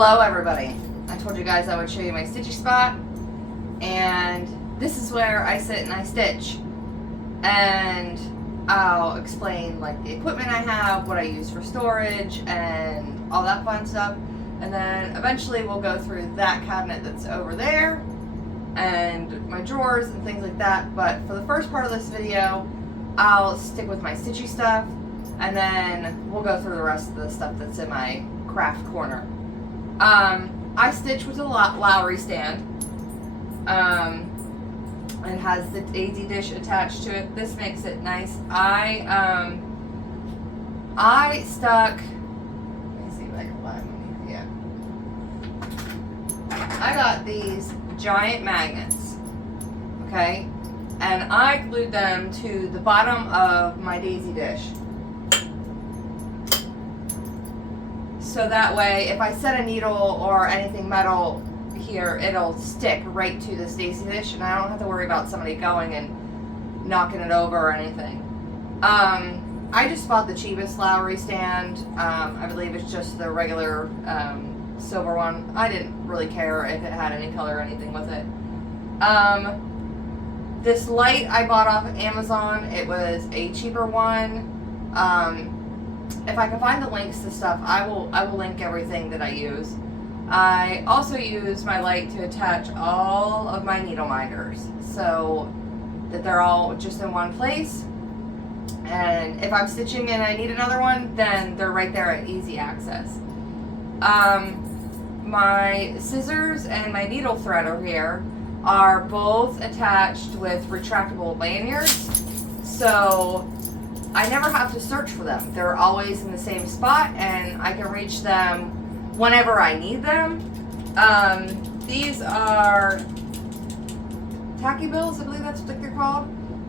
Hello everybody. I told you guys I would show you my stitchy spot, and this is where I sit and I stitch, and I'll explain like the equipment I have, what I use for storage, and all that fun stuff, and then eventually we'll go through that cabinet that's over there and my drawers and things like that. But for the first part of this video, I'll stick with my stitchy stuff, and then we'll go through the rest of the stuff that's in my craft corner. I stitch with a Lowery Stand. It has the Dasiy Dish attached to it. This makes it nice. I stuck, let me see if I can find one here. Yeah. I got these giant magnets, okay? And I glued them to the bottom of my Dasiy Dish. So that way, if I set a needle or anything metal here, it'll stick right to this Dasiy Dish, and I don't have to worry about somebody going and knocking it over or anything. I just bought the cheapest Lowery Stand. I believe it's just the regular silver one. I didn't really care if it had any color or anything with it. This light I bought off of Amazon. It was a cheaper one. If I can find the links to stuff, I will link everything that I use. I also use my light to attach all of my needle minders so that they're all just in one place. And if I'm stitching and I need another one, then they're right there at easy access. My scissors and my needle threader here are both attached with retractable lanyards, so I never have to search for them. They're always in the same spot, and I can reach them whenever I need them. These are tacky bills, I believe that's what they're called,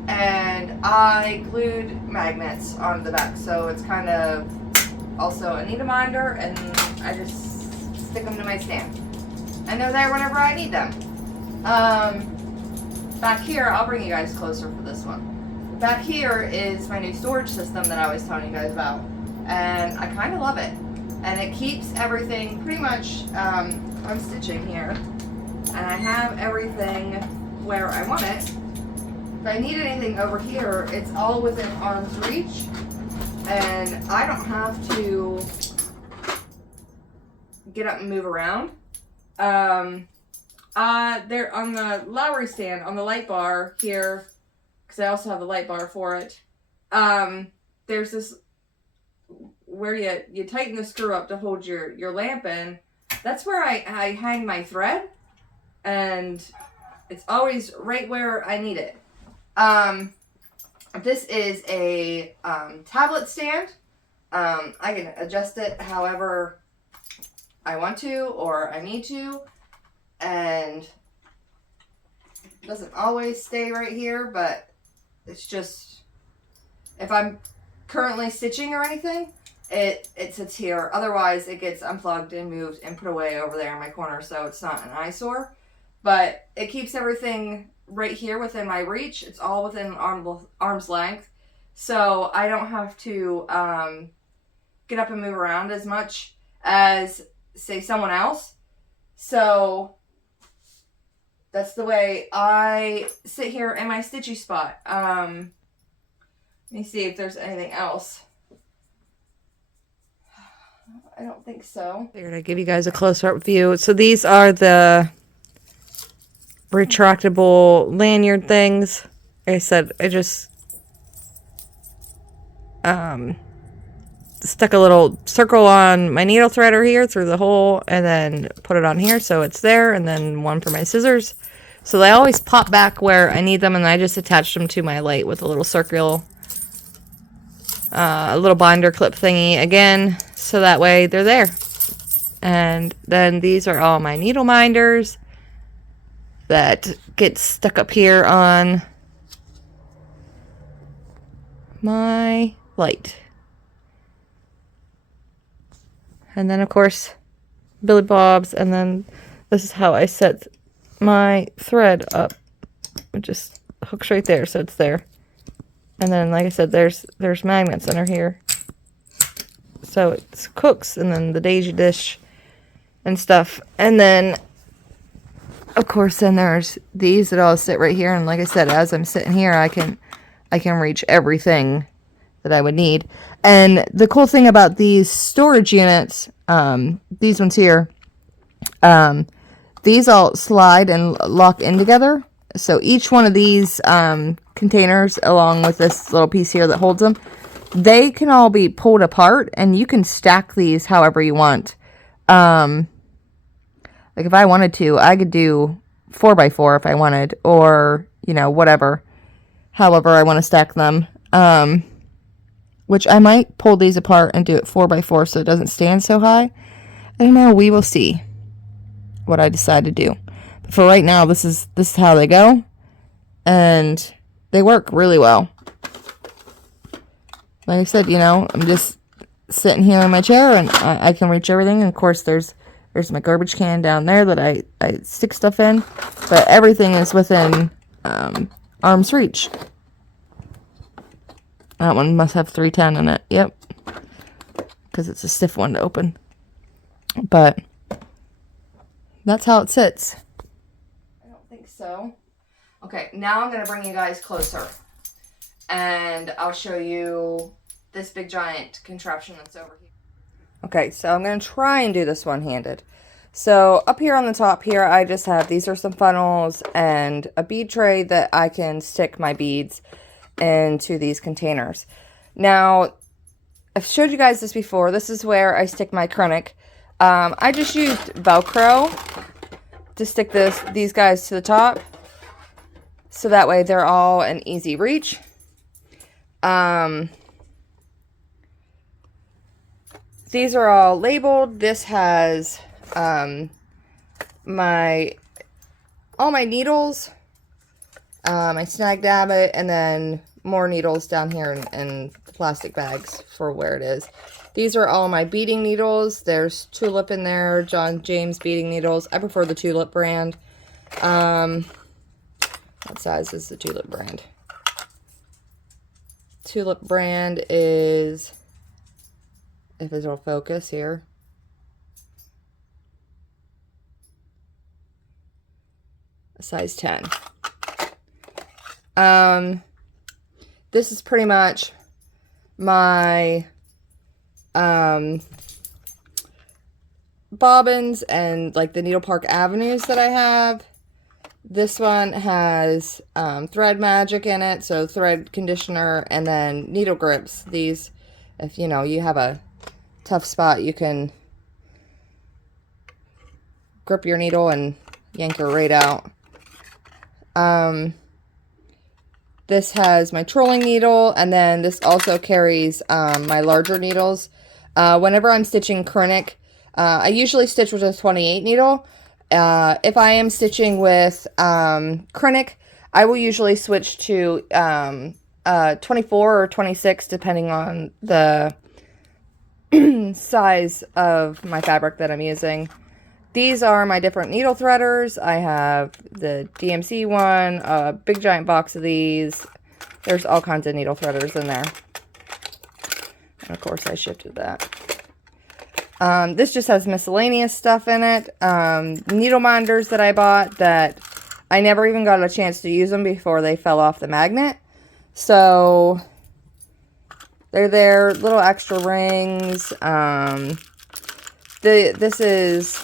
and I glued magnets on the back, so it's kind of also a needle minder, and I just stick them to my stand, and they're there whenever I need them. Back here, I'll bring you guys closer for this one. Back here is my new storage system that I was telling you guys about, and I kind of love it. And it keeps everything pretty much, I'm stitching here, and I have everything where I want it. If I need anything over here, it's all within arm's reach, and I don't have to get up and move around. There on the Lowery Stand, on the light bar here, because I also have a light bar for it, there's this where you tighten the screw up to hold your lamp in. That's where I hang my thread, and it's always right where I need it. This is a tablet stand. I can adjust it however I want to or I need to, and it doesn't always stay right here, but it's just, if I'm currently stitching or anything, it sits here. Otherwise, it gets unplugged and moved and put away over there in my corner, so it's not an eyesore. But it keeps everything right here within my reach. It's all within arm's length, so I don't have to get up and move around as much as, say, someone else. So that's the way I sit here in my stitchy spot. Let me see if there's anything else. I don't think so. Figured I'd give you guys a close-up view. So these are the retractable lanyard things. Like I said, I just stuck a little circle on my needle threader here through the hole, and then put it on here so it's there, and then one for my scissors. So they always pop back where I need them, and I just attached them to my light with a little circle, a little binder clip thingy again, so that way they're there. And then these are all my needle minders that get stuck up here on my light. And then, of course, Billy Bob's, and then this is how I set my thread up. It just hooks right there, so it's there. And then, like I said, there's magnets under here. So it's cooks, and then the Dasiy Dish and stuff. And then, of course, then there's these that all sit right here. And like I said, as I'm sitting here, I can reach everything that I would need. And the cool thing about these storage units, these ones here, these all slide and lock in together. So each one of these containers, along with this little piece here that holds them, they can all be pulled apart, and you can stack these however you want. Like if I wanted to, I could do 4x4 if I wanted, or, you know, whatever, however I want to stack them. Which I might pull these apart and do it 4x4 so it doesn't stand so high. I don't know. We will see what I decide to do. But for right now, this is how they go, and they work really well. Like I said, you know, I'm just sitting here in my chair, and I can reach everything. And of course, there's my garbage can down there that I stick stuff in, but everything is within arm's reach. That one must have 310 in it. Yep, because it's a stiff one to open. But that's how it sits. I don't think so. Okay, now I'm going to bring you guys closer. And I'll show you this big giant contraption that's over here. Okay, so I'm going to try and do this one-handed. So up here on the top here, I just have, these are some funnels and a bead tray that I can stick my beads into these containers. Now, I've showed you guys this before. This is where I stick my Kreink. I just used Velcro to stick these guys to the top, so that way they're all an easy reach. These are all labeled. This has all my needles, my snag dabbit, and then more needles down here in plastic bags for where it is. These are all my beading needles. There's Tulip in there, John James beading needles. I prefer the Tulip brand. What size is the Tulip brand? Tulip brand is, if it'll focus here, a size 10. This is pretty much my bobbins and like the Needle Park Avenues that I have. This one has thread magic in it, so thread conditioner, and then needle grips. These, if you know you have a tough spot, you can grip your needle and yank her right out. This has my trolling needle, and then this also carries my larger needles. Whenever I'm stitching Kreink, I usually stitch with a 28 needle. If I am stitching with Kreink, I will usually switch to 24 or 26, depending on the size of my fabric that I'm using. These are my different needle threaders. I have the DMC one, a big giant box of these. There's all kinds of needle threaders in there. And of course I shifted that. This just has miscellaneous stuff in it. Needle minders that I bought that I never even got a chance to use them before they fell off the magnet. So they're there, little extra rings. This is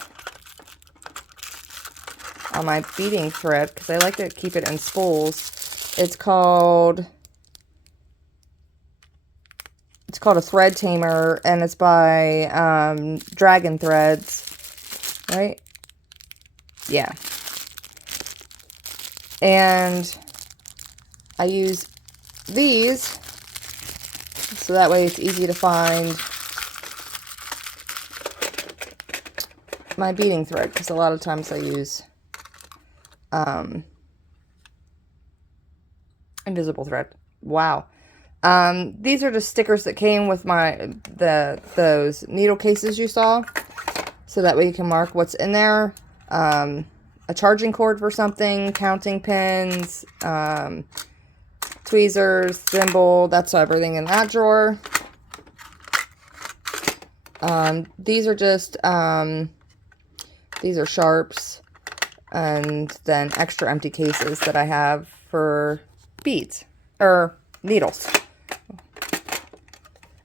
on my beading thread because I like to keep it in spools. It's called a thread tamer, and it's by Dragon Threads, right? Yeah. And I use these so that way it's easy to find my beading thread, because a lot of times I use invisible thread. Wow. These are just stickers that came with those needle cases you saw, so that way you can mark what's in there. A charging cord for something, counting pins, tweezers, thimble. That's everything in that drawer. These are just These are sharps. And then extra empty cases that I have for beads or needles.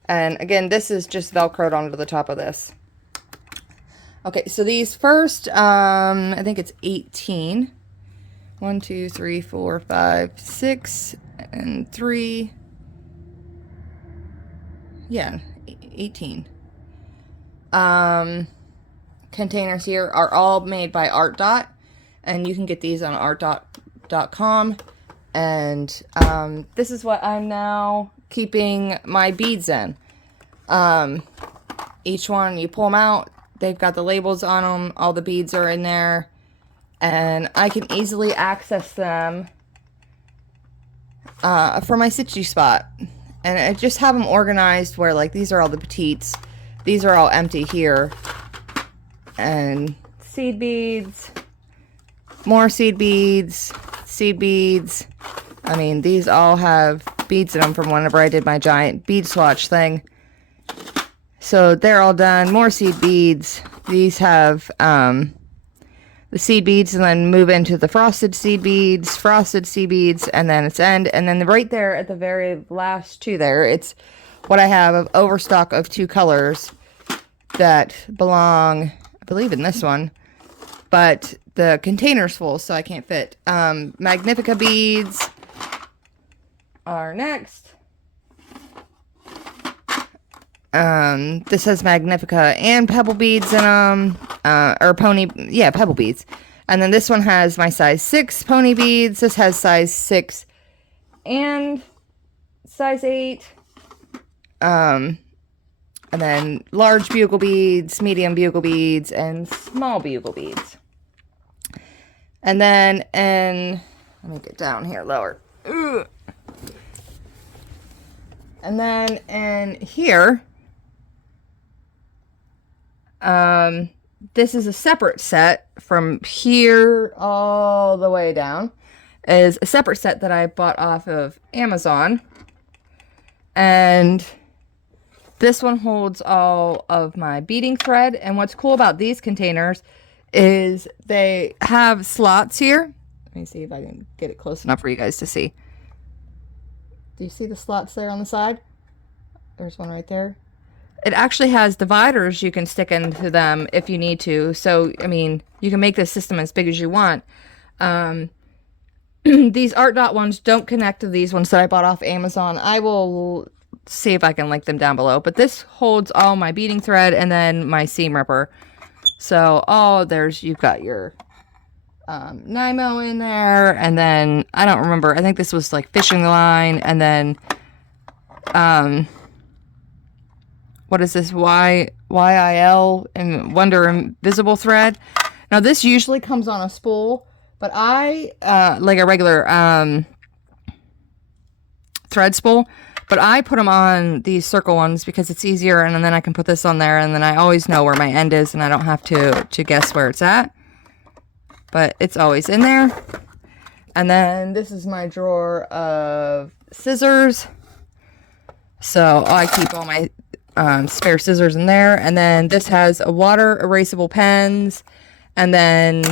And again, this is just Velcroed onto the top of this. Okay, so these first, I think it's 18. 1, 2, 3, 4, 5, 6, and 3. Yeah, 18. Containers here are all made by Art Dot. And you can get these on artdot.com. And this is what I'm now keeping my beads in. Each one, you pull them out. They've got the labels on them. All the beads are in there. And I can easily access them for my Stitchy spot. And I just have them organized where, like, these are all the petites. These are all empty here. And seed beads. More seed beads, I mean, these all have beads in them from whenever I did my giant bead swatch thing. So they're all done. More seed beads. These have the seed beads, and then move into the frosted seed beads, and then its end. And then right there at the very last two there, it's what I have of overstock of 2 colors that belong, I believe, in this one. But the container's full, so I can't fit. Magnifica beads are next. This has Magnifica and pebble beads in them. Pebble beads. And then this one has my size 6 pony beads. This has size 6 and size 8. And then large bugle beads, medium bugle beads, and small bugle beads. And then let me get down here lower. Ugh. And then in here, this is a separate set from here all the way down. Is a separate set that I bought off of Amazon. And this one holds all of my beading thread. And what's cool about these containers is they have slots here. Let me see if I can get it close enough for you guys to see. Do you see the slots there on the side? There's one right there. It actually has dividers you can stick into them if you need to. So, I mean, you can make this system as big as you want. These Art Dot ones don't connect to these ones that I bought off Amazon. I will see if I can link them down below. But this holds all my beading thread and then my seam ripper. So, you've got your Nymo in there, and then, I don't remember, I think this was like fishing line, and then, what is this, YIL, and Wonder Invisible thread. Now, this usually comes on a spool, but I, like a regular, thread spool, but I put them on these circle ones because it's easier, and then I can put this on there, and then I always know where my end is, and I don't have to guess where it's at. But it's always in there. And then this is my drawer of scissors. So I keep all my spare scissors in there. And then this has a water erasable pens. And then,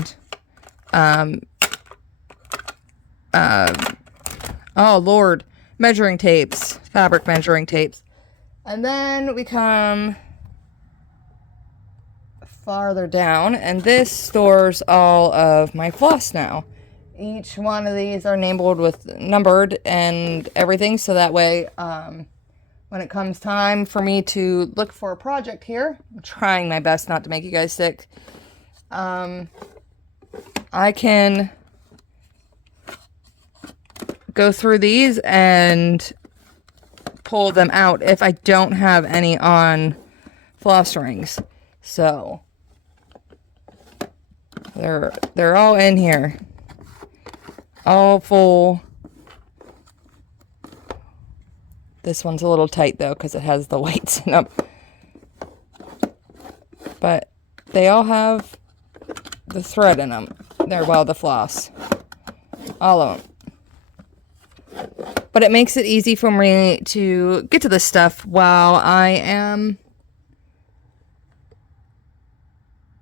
oh Lord, measuring tapes, fabric measuring tapes. And then we come farther down, and this stores all of my floss now. Each one of these are numbered and everything, so that way when it comes time for me to look for a project here, I'm trying my best not to make you guys sick, I can go through these and pull them out if I don't have any on floss rings. So they're all in here, all full. This one's a little tight though because it has the weights in them, but they all have the thread in them. The floss, all of them. But it makes it easy for me to get to this stuff while I am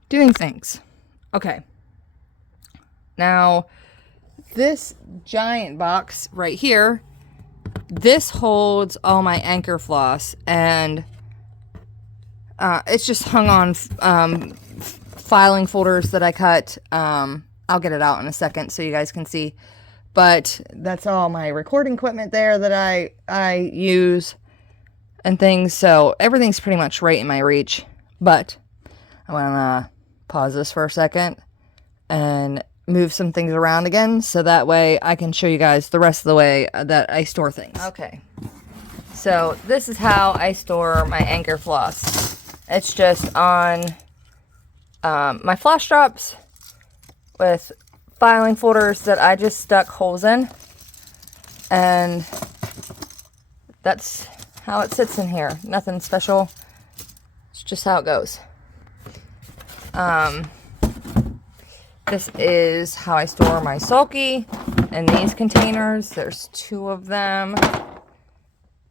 doing things. Okay. Now, this giant box right here, this holds all my anchor floss, and it's just hung on filing folders that I cut. I'll get it out in a second so you guys can see. But that's all my recording equipment there that I use and things. So everything's pretty much right in my reach. But I want to pause this for a second and move some things around again, so that way I can show you guys the rest of the way that I store things. Okay, so this is how I store my anchor floss. It's just on my floss drops with filing folders that I just stuck holes in, and that's how it sits in here. Nothing special, it's just how it goes. This is how I store my sulky in these containers. There's 2 of them.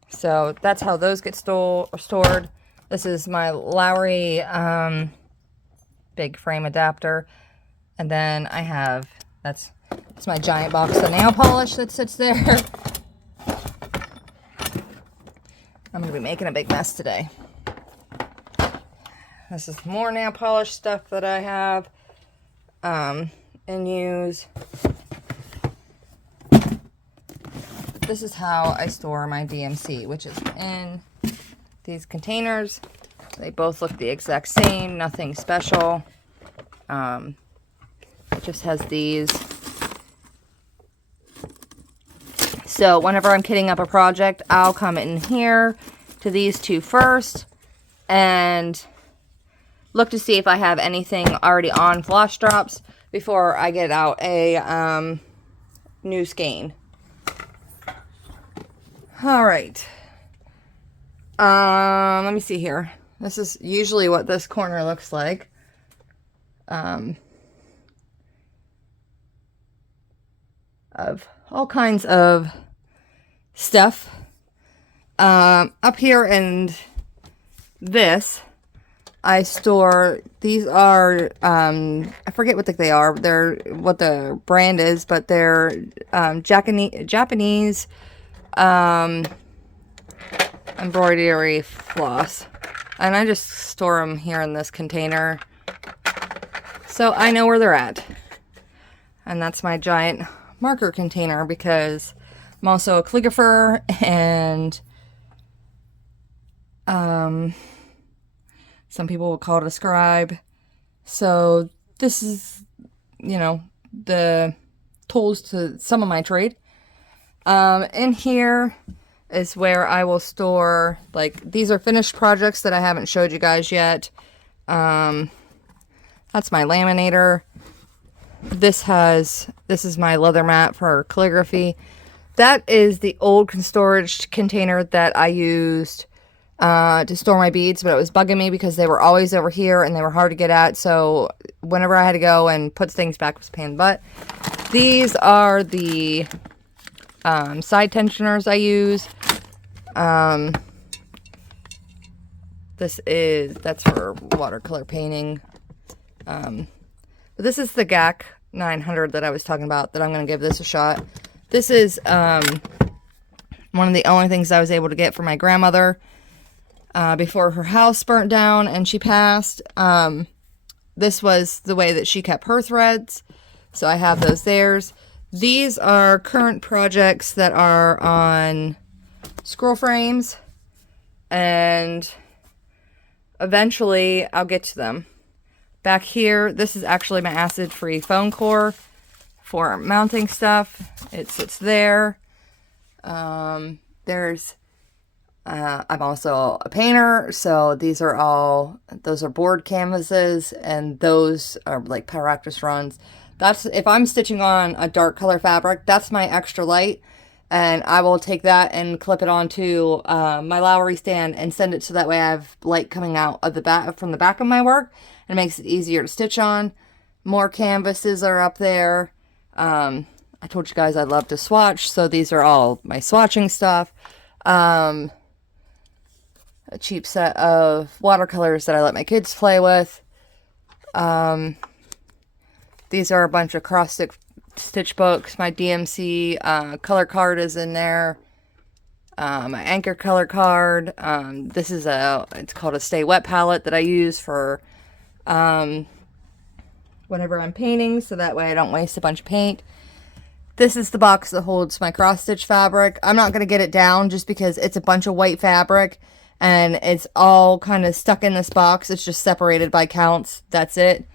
So that's how those get stored. This is my Lowery big frame adapter. And then I have, that's my giant box of nail polish that sits there. I'm going to be making a big mess today. This is more nail polish stuff that I have. And use. This is how I store my DMC, which is in these containers. They both look the exact same, nothing special. It just has these. So whenever I'm kitting up a project, I'll come in here to these 2 first and look to see if I have anything already on floss drops before I get out a new skein. All right. Let me see here. This is usually what this corner looks like. Of all kinds of stuff. Up here in this, I store, these are, I forget what they are, they're, what the brand is, but they're Japanese embroidery floss. And I just store them here in this container, so I know where they're at. And that's my giant marker container, because I'm also a calligrapher, and some people will call it a scribe. So this is, you know, the tools to some of my trade. In here is where I will store, like, these are finished projects that I haven't showed you guys yet. That's my laminator. This is my leather mat for calligraphy. That is the old storage container that I used to store my beads, but it was bugging me because they were always over here and they were hard to get at, so whenever I had to go and put things back, it was a pain in the butt. These are the side tensioners I use. That's for watercolor painting. But this is the GAC 900 that I was talking about, that I'm going to give this a shot. This is one of the only things I was able to get for my grandmother before her house burnt down and she passed. This was the way that she kept her threads, so I have those there. These are current projects that are on scroll frames, and eventually I'll get to them. Back here, this is actually my acid-free foam core for mounting stuff. It sits there. I'm also a painter, so those are board canvases, and those are like practice runs. That's, if I'm stitching on a dark color fabric, that's my extra light, and I will take that and clip it onto my Lowery stand and send it so that way I have light coming out of the back, from the back of my work, and it makes it easier to stitch on. More canvases are up there. I told you guys I love to swatch, so these are all my swatching stuff. A cheap set of watercolors that I let my kids play with. These are a bunch of cross stitch books. My DMC color card is in there. My anchor color card. This is it's called a Stay Wet palette that I use for whenever I'm painting, so that way I don't waste a bunch of paint. This is the box that holds my cross stitch fabric. I'm not going to get it down just because it's a bunch of white fabric and it's all kind of stuck in this box. It's just separated by counts. That's it.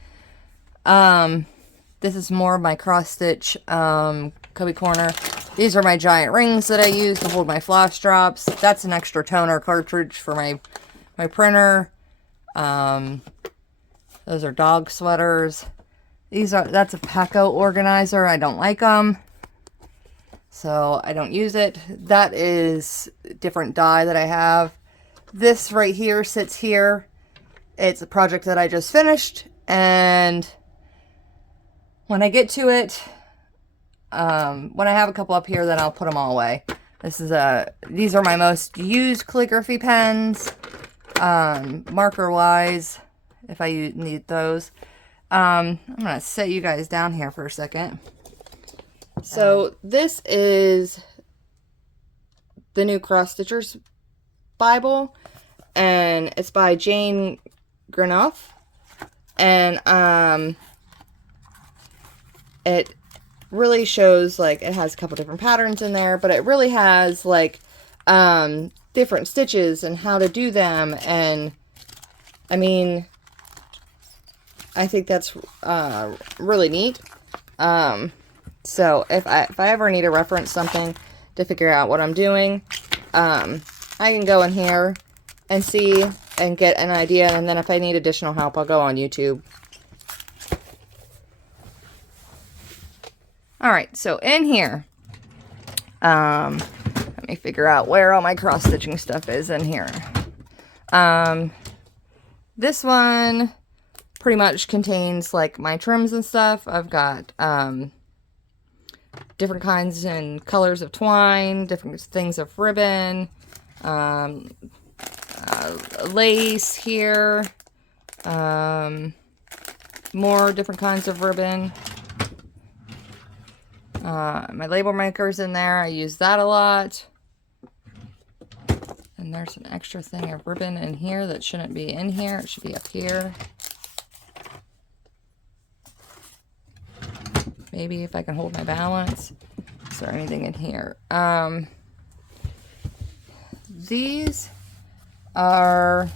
This is more of my cross stitch cubby corner. These are my giant rings that I use to hold my floss drops. That's an extra toner cartridge for my printer. Those are dog sweaters. That's a Paco organizer. I don't like them, so I don't use it. That is different dye that I have. This right here sits here. It's a project that I just finished, and when I get to it, when I have a couple up here, then I'll put them all away. These are my most used calligraphy pens, marker wise, if I need those. I'm gonna set you guys down here for a second. So this is the new Cross Stitchers Bible, and it's by Jane Grenoff, and it really shows, like, it has a couple different patterns in there, but it really has, like, different stitches and how to do them, and I mean, I think that's really neat. So if I ever need to reference something to figure out what I'm doing, I can go in here and see and get an idea, and then if I need additional help, I'll go on YouTube. Alright, so in here, let me figure out where all my cross-stitching stuff is in here. This one pretty much contains, like, my trims and stuff. I've got different kinds and colors of twine, different things of ribbon, lace here, more different kinds of ribbon. My label maker's in there. I use that a lot. And there's an extra thing of ribbon in here that shouldn't be in here. It should be up here. Maybe if I can hold my balance. Is there anything in here? These are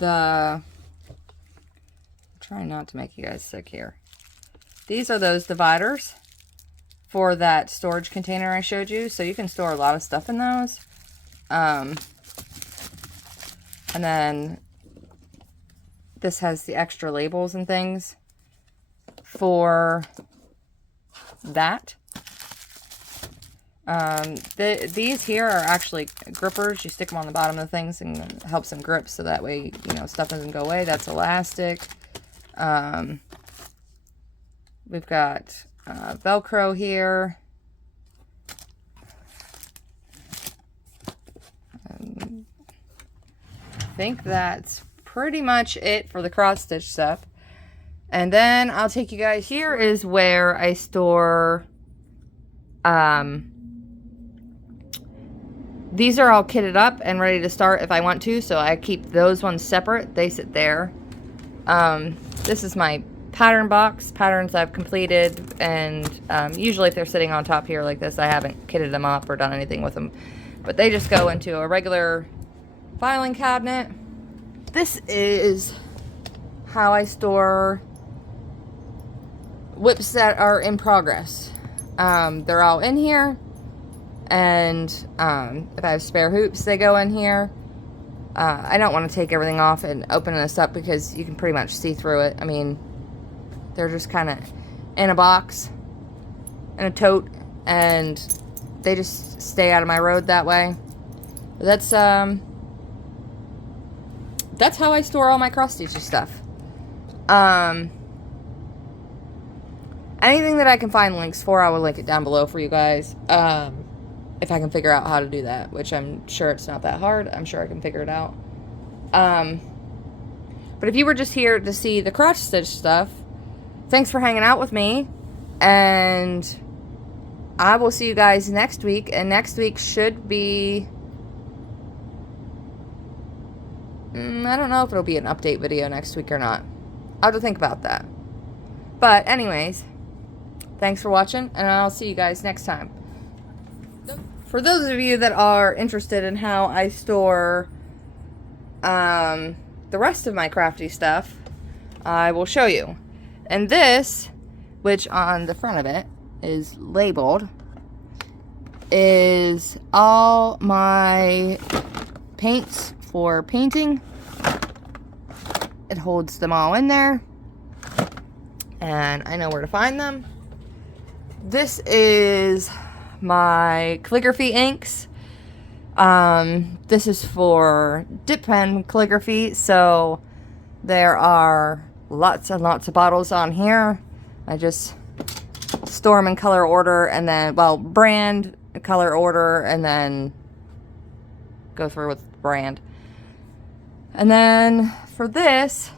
I'm trying not to make you guys sick here. These are those dividers for that storage container I showed you. So you can store a lot of stuff in those. And then this has the extra labels and things for that. These here are actually grippers. You stick them on the bottom of the things and it helps them grip, so that way, you know, stuff doesn't go away. That's elastic. We've got Velcro here. I think that's pretty much it for the cross stitch stuff. And then I'll take you guys, here is where I store, these are all kitted up and ready to start if I want to, so I keep those ones separate. They sit there. This is my pattern box, patterns I've completed, and usually if they're sitting on top here like this, I haven't kitted them up or done anything with them. But they just go into a regular filing cabinet. This is how I store whips that are in progress. They're all in here, and if I have spare hoops, they go in here. I don't want to take everything off and open this up because you can pretty much see through it. I mean, they're just kind of in a box, in a tote, and they just stay out of my road that way. But that's how I store all my cross stitchy stuff. Anything that I can find links for, I will link it down below for you guys. If I can figure out how to do that, which I'm sure it's not that hard. I'm sure I can figure it out. But if you were just here to see the cross stitch stuff, thanks for hanging out with me, and I will see you guys next week. And next week should be, I don't know if it'll be an update video next week or not. I'll have to think about that. But anyways, thanks for watching, and I'll see you guys next time. For those of you that are interested in how I store the rest of my crafty stuff, I will show you. And this, which on the front of it is labeled, is all my paints for painting. It holds them all in there, and I know where to find them. This is my calligraphy inks. This is for dip pen calligraphy, so there are lots and lots of bottles on here. I just store them in color order, and then, well, brand, color order, and then go through with the brand. And then for this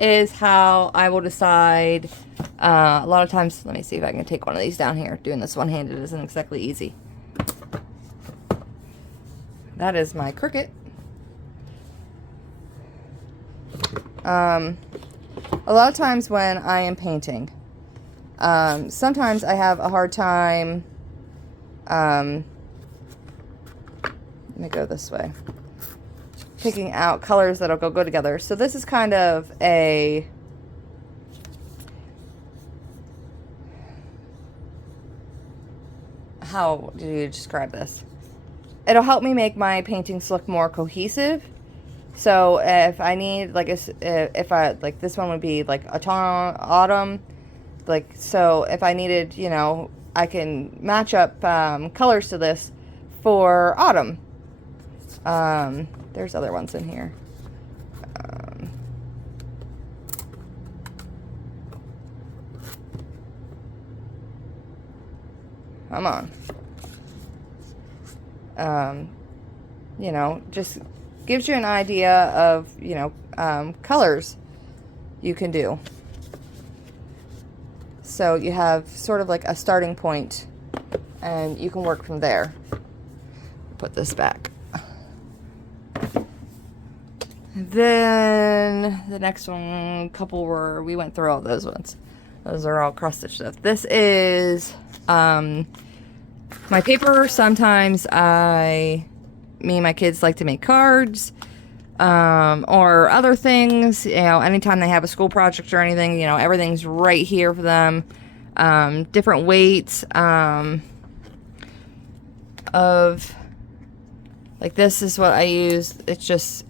is how I will decide. A lot of times, let me see if I can take one of these down here. Doing this one-handed isn't exactly easy. That is my Cricut. A lot of times when I am painting, sometimes I have a hard time, let me go this way, picking out colors that'll go good together. So this is kind of a, how do you describe this? It'll help me make my paintings look more cohesive. So if I need, like, if I, like, this one would be like autumn, like, so if I needed, you know, I can match up colors to this for autumn. There's other ones in here. Come on. You know, just gives you an idea of, you know, colors you can do. So you have sort of like a starting point, and you can work from there. Put this back. Then the next one, we went through all those ones. Those are all cross-stitch stuff. This is my paper. Sometimes me and my kids like to make cards, or other things, you know, anytime they have a school project or anything, you know, everything's right here for them. Different weights, of, like, this is what I use. It's just,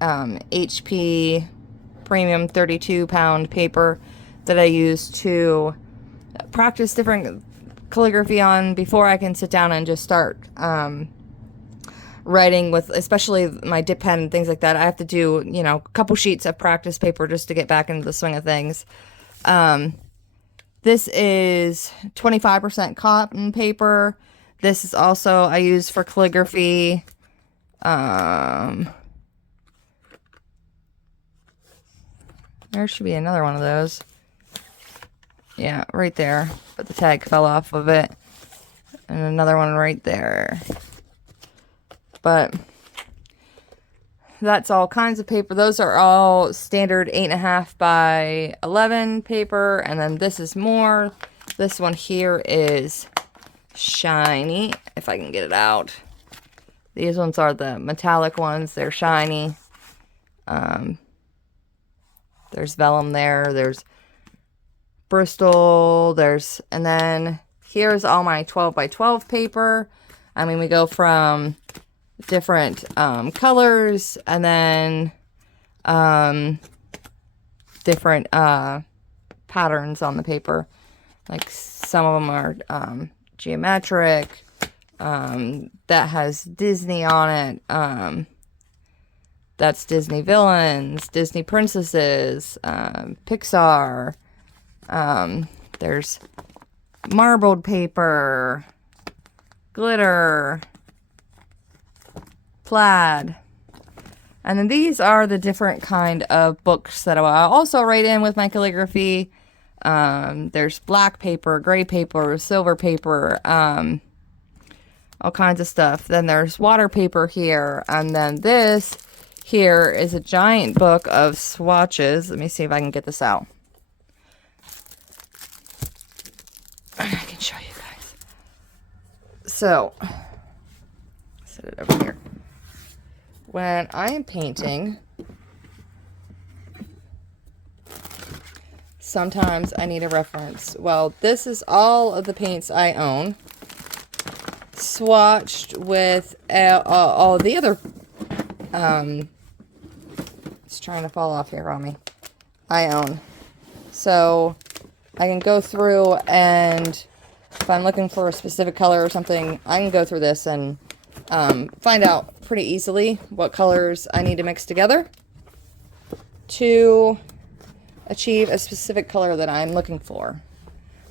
HP premium 32-pound paper that I use to practice different calligraphy on before I can sit down and just start, writing with, especially my dip pen and things like that. I have to do, you know, a couple sheets of practice paper just to get back into the swing of things. This is 25% cotton paper. This is also, I use for calligraphy. There should be another one of those. Yeah, right there. But the tag fell off of it. And another one right there. But that's all kinds of paper. Those are all standard 8.5 by 11 paper. And then this is more. This one here is shiny, if I can get it out. These ones are the metallic ones. They're shiny. There's vellum there. There's Bristol. And then here's all my 12 by 12 paper. I mean, we go from different colors, and then different patterns on the paper. Like, some of them are geometric, that has Disney on it. That's Disney villains, Disney princesses, Pixar. There's marbled paper, glitter, plaid. And then these are the different kind of books that I also write in with my calligraphy. There's black paper, gray paper, silver paper, all kinds of stuff. Then there's water paper here. And then this here is a giant book of swatches. Let me see if I can get this out. I can show you guys. So, set it over here. When I am painting, sometimes I need a reference. Well, this is all of the paints I own, swatched with all the other, it's trying to fall off here on me, I own. So I can go through, and if I'm looking for a specific color or something, I can go through this and find out pretty easily what colors I need to mix together to achieve a specific color that I'm looking for.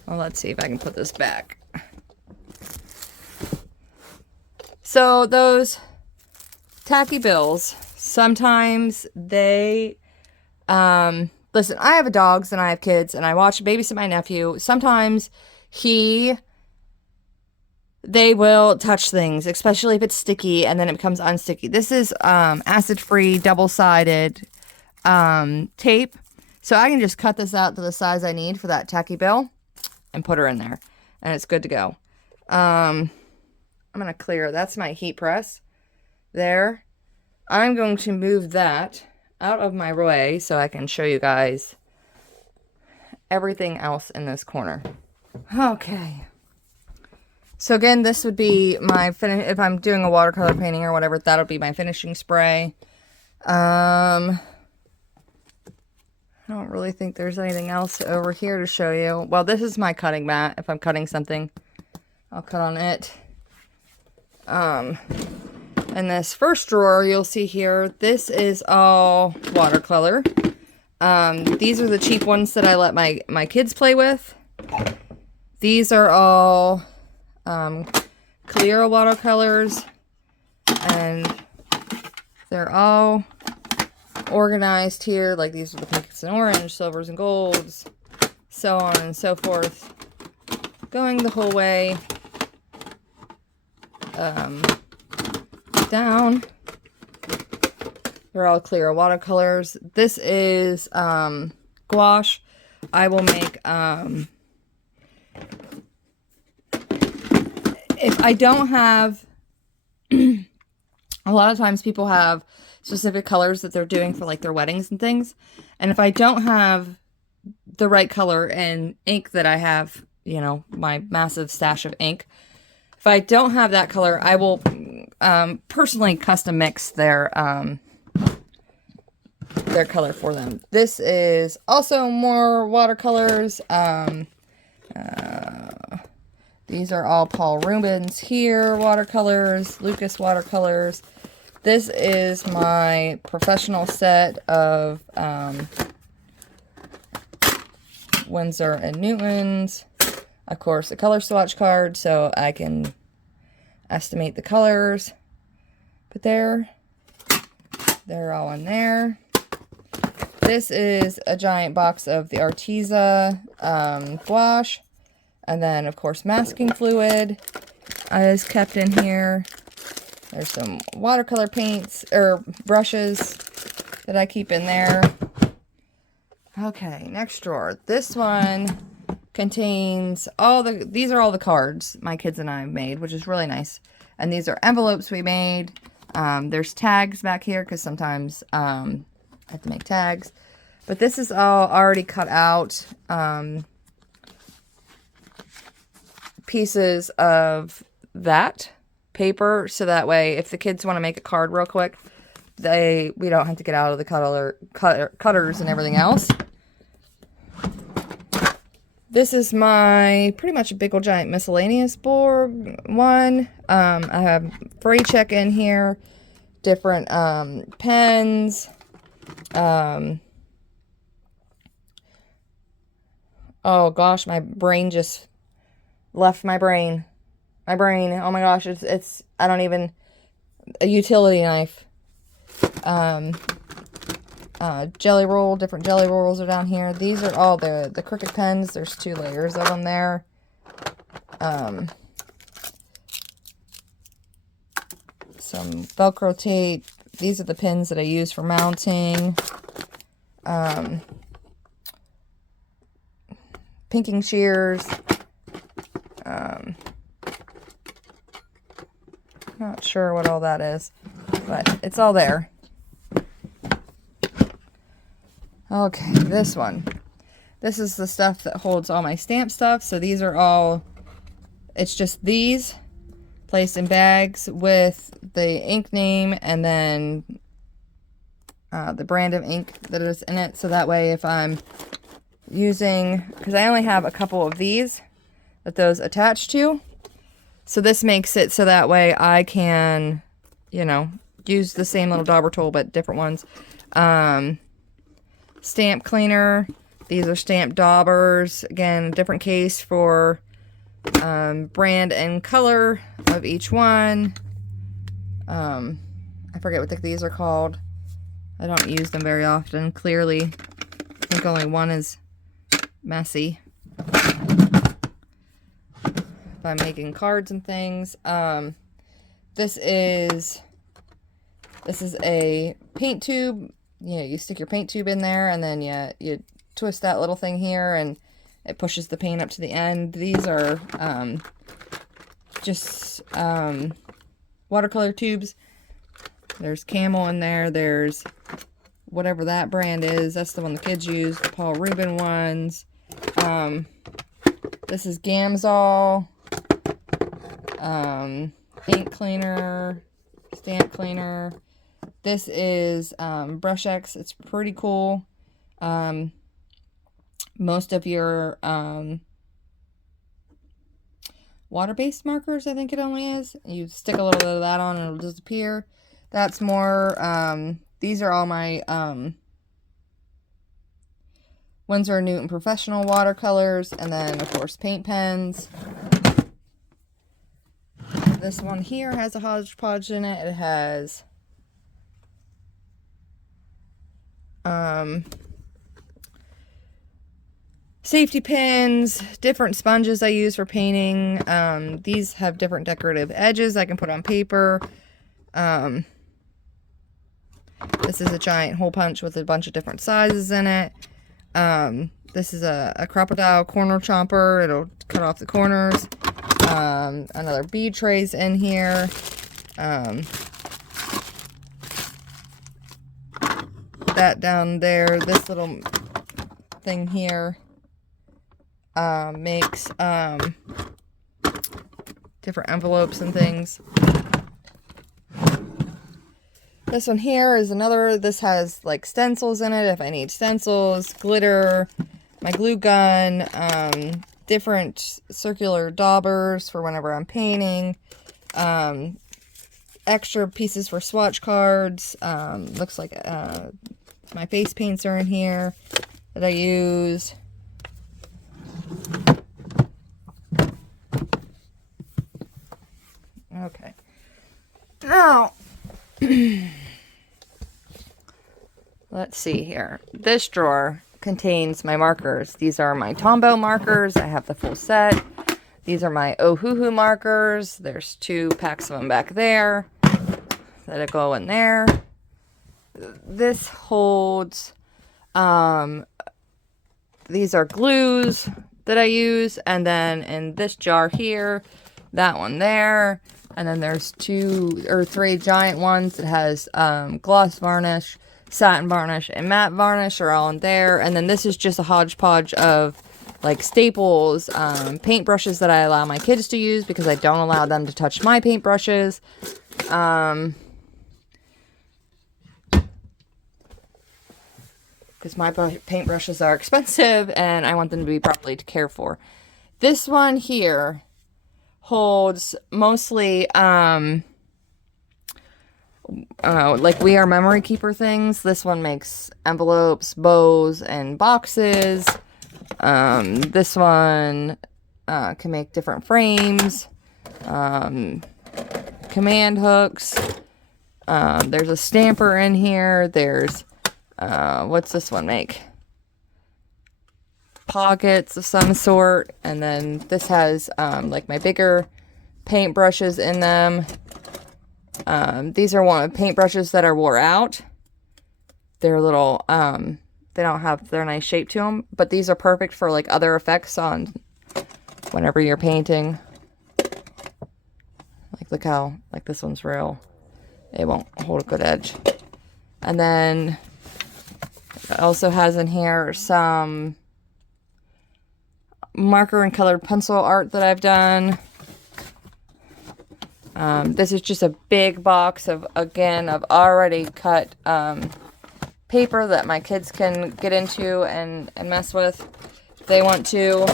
Well, let's see if I can put this back. So those tacky bills, sometimes they, listen, I have dogs and I have kids and I babysit my nephew. Sometimes they will touch things, especially if it's sticky and then it becomes unsticky. This is acid-free, double-sided tape. So I can just cut this out to the size I need for that tacky bill and put her in there. And it's good to go. I'm going to clear. That's my heat press there. I'm going to move that out of my way so I can show you guys everything else in this corner. Okay. So again, this would be my finish. If I'm doing a watercolor painting or whatever, that'll be my finishing spray. I don't really think there's anything else over here to show you. Well, this is my cutting mat. If I'm cutting something, I'll cut on it. And this first drawer you'll see here, this is all watercolor. These are the cheap ones that I let my kids play with. These are all clear watercolors, and they're all organized here. Like, these are the pinks and orange, silvers and golds, so on and so forth, going the whole way down. They're all clear watercolors. This is gouache. I will make if I don't have, a lot of times people have specific colors that they're doing for like their weddings and things. And if I don't have the right color and ink that I have, you know, my massive stash of ink, if I don't have that color, I will personally custom mix their color for them. This is also more watercolors. These are all Paul Rubens here, watercolors, Lucas watercolors. This is my professional set of Winsor & Newton's. Of course, a color swatch card, so I can estimate the colors. But they're all in there. This is a giant box of the Arteza gouache. And then, of course, masking fluid is kept in here. There's some watercolor paints, or brushes, that I keep in there. Okay, next drawer. This one contains these are all the cards my kids and I have made, which is really nice. And these are envelopes we made. There's tags back here, because sometimes I have to make tags. But this is all already cut out. Pieces of that paper, so that way if the kids want to make a card real quick, we don't have to get out of the cutters and everything else. This is my pretty much a big old giant miscellaneous board one. I have free check in here, different pens, oh gosh, my brain just left my brain. Oh my gosh, it's I don't even, a utility knife. Jelly roll, different jelly rolls are down here. These are all the crooked pens. There's 2 layers of them there. Some Velcro tape. These are the pins that I use for mounting. Pinking shears. Not sure what all that is, but it's all there. Okay, this one. This is the stuff that holds all my stamp stuff. So these are all, it's just these placed in bags with the ink name and then the brand of ink that is in it. So that way if I'm using, because I only have a couple of these that those attach to. So this makes it so that way I can, you know, use the same little dauber tool but different ones. Stamp cleaner. These are stamp daubers. Again, different case for brand and color of each one. I forget what these are called. I don't use them very often, clearly. I think only one is messy. If I'm making cards and things. This is a paint tube. You know, you stick your paint tube in there and then you twist that little thing here and it pushes the paint up to the end. These are just watercolor tubes. There's Camel in there. There's whatever that brand is. That's the one the kids use. The Paul Rubin ones. This is Gamsol. Ink cleaner. Stamp cleaner. This is Brush X. It's pretty cool. Most of your water-based markers, I think it only is. You stick a little bit of that on and it'll disappear. That's more, these are all my Winsor & Newton Professional watercolors, and then, of course, paint pens. This one here has a hodgepodge in it. It has safety pins, different sponges I use for painting. These have different decorative edges I can put on paper. This is a giant hole punch with a bunch of different sizes in it. This is a crocodile corner chomper. It'll cut off the corners. Another bead trays in here. That down there, this little thing here makes different envelopes and things. This one here is another, this has like stencils in it if I need stencils, glitter, my glue gun, different circular daubers for whenever I'm painting, extra pieces for swatch cards. Looks like my face paints are in here that I use. Okay. Now, let's see here. This drawer contains my markers. These are my Tombow markers. I have the full set. These are my Ohuhu markers. There's 2 packs of them back there that go in there. This holds, these are glues that I use, and then in this jar here, that one there, and then there's 2 or 3 giant ones that has gloss varnish, satin varnish, and matte varnish are all in there. And then this is just a hodgepodge of like staples, paintbrushes that I allow my kids to use because I don't allow them to touch my paintbrushes. Because my paintbrushes are expensive and I want them to be properly cared for. This one here holds mostly like We Are Memory Keeper things. This one makes envelopes, bows, and boxes. This one can make different frames, command hooks, There's a stamper in here. There's, what's this one make? Pockets of some sort. And then this has, like my bigger paint brushes in them. These are one of paintbrushes that are wore out. They're little, they don't have their nice shape to them, but these are perfect for like other effects on whenever you're painting. Like look how, like this one's real. It won't hold a good edge. And then it also has in here some marker and colored pencil art that I've done. This is just a big box of, again, of already cut paper that my kids can get into and mess with if they want to.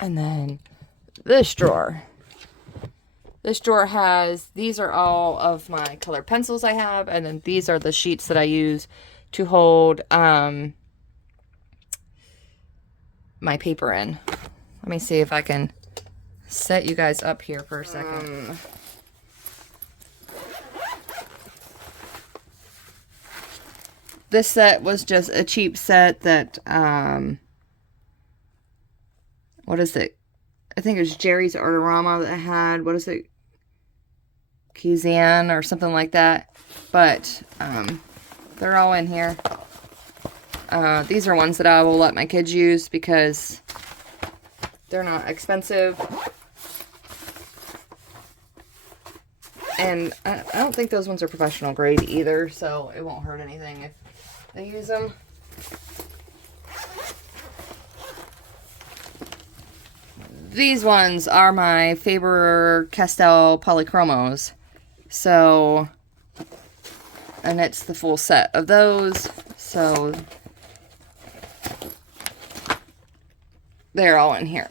And then this drawer. This drawer has, these are all of my colored pencils I have, and then these are the sheets that I use to hold my paper in. Let me see if I can set you guys up here for a second. This set was just a cheap set that, what is it? I think it was Jerry's Artorama that I had. What is it? Keyzan or something like that. But they're all in here. These are ones that I will let my kids use because they're not expensive. And I don't think those ones are professional grade either, so it won't hurt anything if they use them. These ones are my Faber-Castell Polychromos. So, and it's the full set of those. So, they're all in here.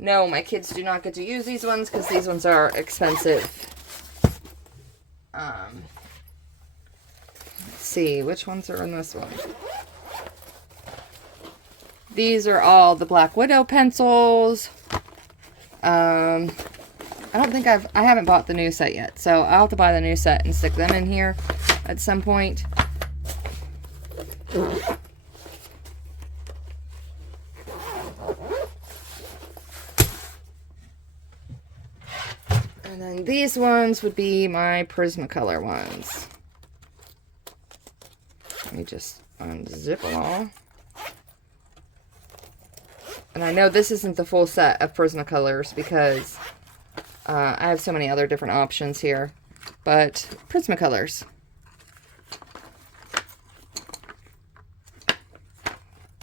No, my kids do not get to use these ones because these ones are expensive. Let's see, which ones are in this one? These are all the Black Widow pencils. I don't think I haven't bought the new set yet, so I'll have to buy the new set and stick them in here at some point. And then these ones would be my Prismacolor ones. Let me just unzip them all. And I know this isn't the full set of Prismacolors because I have so many other different options here. But Prismacolors.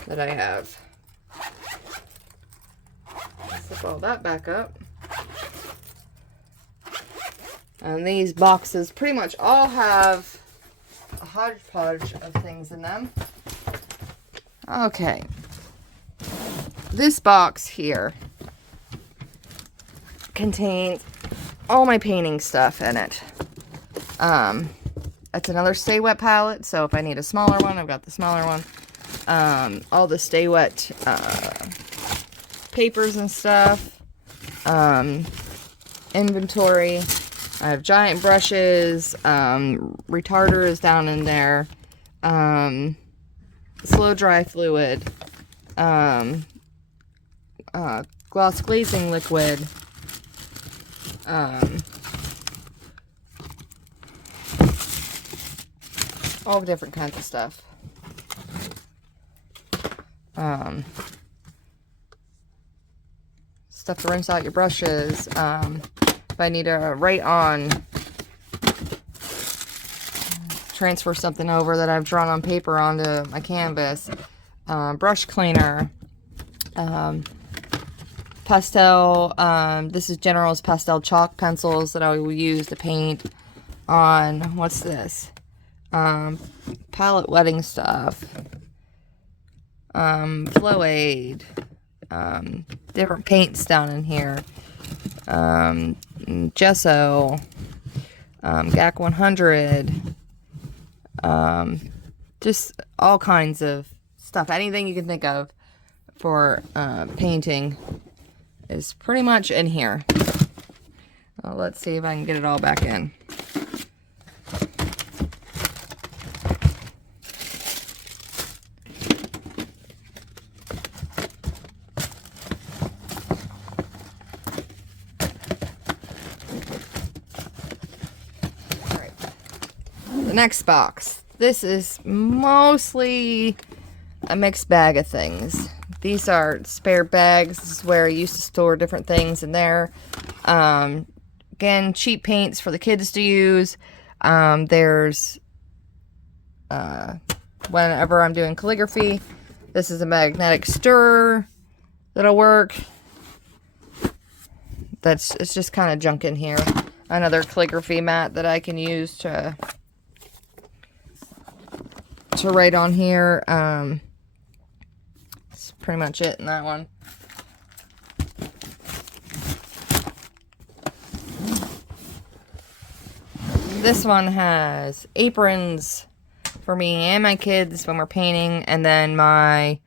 That I have. Zip all that back up. And these boxes pretty much all have a hodgepodge of things in them. Okay. This box here contains all my painting stuff in it. It's another Stay Wet palette, so if I need a smaller one, I've got the smaller one. All the Stay Wet papers and stuff. Inventory. I have giant brushes. Retarder is down in there. Slow dry fluid. Gloss glazing liquid. All different kinds of stuff. Stuff to rinse out your brushes. If I need to write on, transfer something over that I've drawn on paper onto my canvas. Brush cleaner. Pastel, this is General's pastel chalk pencils that I will use to paint on, what's this? Palette wetting stuff. Flow aid. Different paints down in here. Gesso. GAC 100, just all kinds of stuff. Anything you can think of for painting is pretty much in here. Let's see if I can get it all back in. Next box. This is mostly a mixed bag of things. These are spare bags. This is where I used to store different things in there. Again, cheap paints for the kids to use. There's whenever I'm doing calligraphy, this is a magnetic stirrer that'll work. It's just kind of junk in here. Another calligraphy mat that I can use to write on here. That's pretty much it in that one. This one has aprons for me and my kids when we're painting, and then my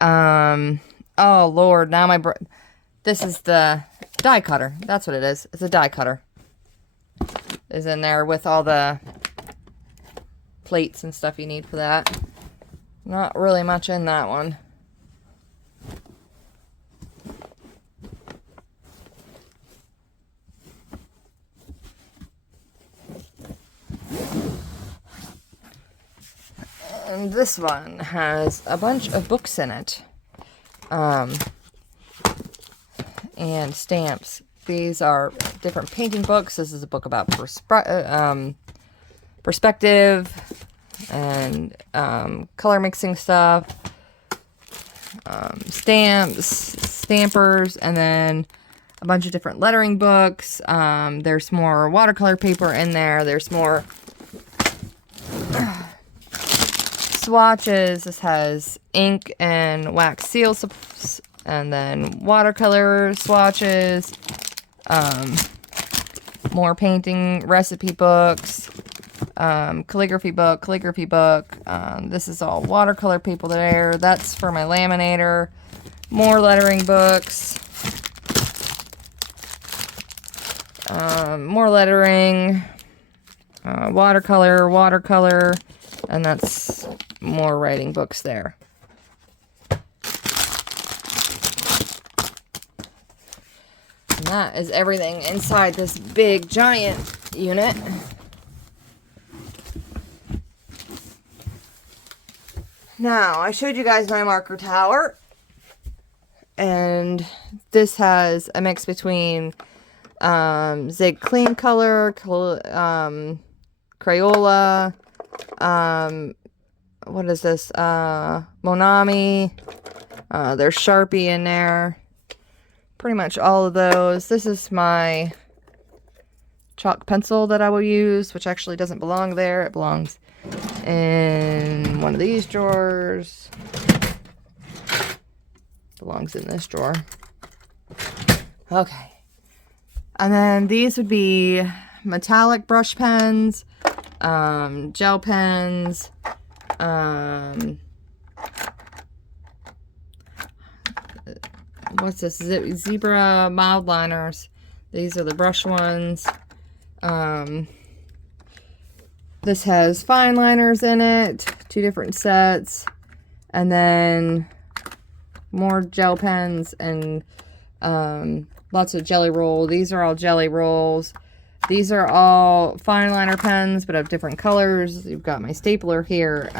oh Lord, now this is the die cutter. That's what it is. It's a die cutter. Is in there with all the plates and stuff you need for that. Not really much in that one. And this one has a bunch of books in it. And stamps. These are different painting books. This is a book about perspective and color mixing stuff, stamps, stampers, and then a bunch of different lettering books. There's more watercolor paper in there. There's more swatches. This has ink and wax seals, and then watercolor swatches, more painting recipe books, calligraphy book. This is all watercolor paper there. That's for my laminator. More lettering books. More lettering. Watercolor. And that's more writing books there. And that is everything inside this big giant unit. Now, I showed you guys my marker tower, and this has a mix between Zig Clean Color, Crayola, what is this, Monami, there's Sharpie in there, pretty much all of those. This is my chalk pencil that I will use, which actually doesn't belong there. It belongs in one of these drawers. Belongs in this drawer. Okay. And then these would be metallic brush pens, gel pens, what's this? Zebra mild liners. These are the brush ones. This has fine liners in it, 2 different sets, and then more gel pens and lots of jelly roll. These are all jelly rolls. These are all fine liner pens, but of different colors. You've got my stapler here,